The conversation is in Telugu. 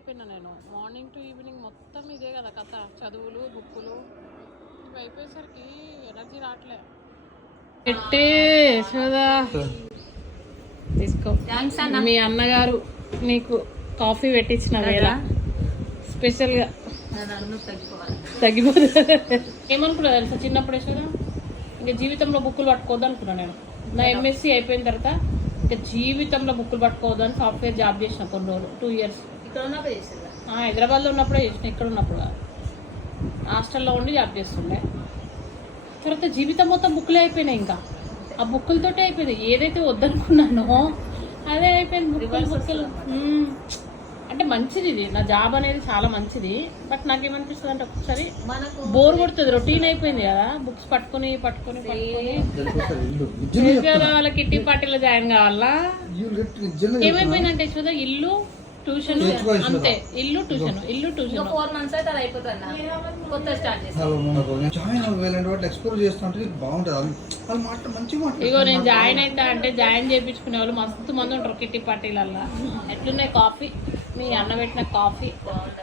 అయిపోయినా నేను. మార్నింగ్ టు ఈవినింగ్ మొత్తం ఇదే కదా కథ, చదువులు బుక్కులు. ఇవి అయిపోయేసరికి ఎనర్జీ రావట్లే. పెట్టే యశోదా తీసుకో. మీ అన్నగారు నీకు కాఫీ పెట్టించిన వేళ స్పెషల్గా తగ్గిపోతుంది. ఏమనుకున్నా తెలుసా చిన్నప్పుడు యశోదా, ఇంకా జీవితంలో బుక్కులు పట్టుకోవద్దు అనుకున్నా నేను. నా ఎంఎస్సీ అయిపోయిన తర్వాత ఇంకా జీవితంలో బుక్కులు పట్టుకోవద్దు అని సాఫ్ట్వేర్ జాబ్ చేసిన కొన్ని రోజులు, 2 years. ఇక్కడ ఉన్నప్పుడు చేసిందా? హైదరాబాద్లో ఉన్నప్పుడే చేసిన, ఇక్కడ ఉన్నప్పుడు హాస్టల్లో ఉండి జాబ్ చేస్తుండే. తర్వాత జీవితం మొత్తం బుక్కులే అయిపోయినాయి. ఇంకా ఆ బుక్కులతోటే అయిపోయింది. ఏదైతే వద్దనుకున్నానో అదే అయిపోయింది. బుక్కులు అంటే మంచిది ఇది, నా జాబ్ అనేది చాలా మంచిది. బట్ నాకేమనిపిస్తుంది అంటే ఒక్కసారి బోర్ కొడుతుంది, రొటీన్ అయిపోయింది కదా బుక్స్ పట్టుకుని పట్టుకుని పట్టుకుని. వాళ్ళ కిట్టి పార్టీలో జాయిన్ కావాలా? ఏమైపోయిందంటే చూద్దా, ఇల్లు ట్యూషన్ అంతే, ఇల్లు ట్యూషన్ ఇల్లు ట్యూషన్. 4 months అయితే అది అయిపోతుంది. కొత్త స్టార్ట్ ఇగో నేను జాయిన్ అవుతా అంటే జాయిన్ చేయించుకునే వాళ్ళు మస్తు మంది ఉంటారు కిట్టి పార్టీలల్లా. ఎట్లున్నాయి కాఫీ? మీ అన్న పెట్టిన కాఫీ బాగుంది.